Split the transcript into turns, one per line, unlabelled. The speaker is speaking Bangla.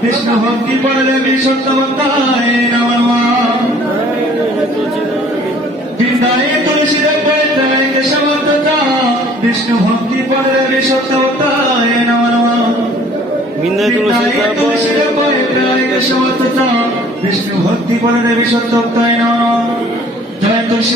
কৃষ্ণ ভক্তি পড়লে বিশ্বত্তমতায় নম বৃন্দায় তুলসী পড়ে কেশবতা বিষ্ণু ভক্তি পড়লে বিশ্বত্তমতায় নম
বৃন্দায় তুলসী
পড়ে বিষ্ণু ভক্তি বলে দেবী সত্যবতায় নমঃ জয় তুলসী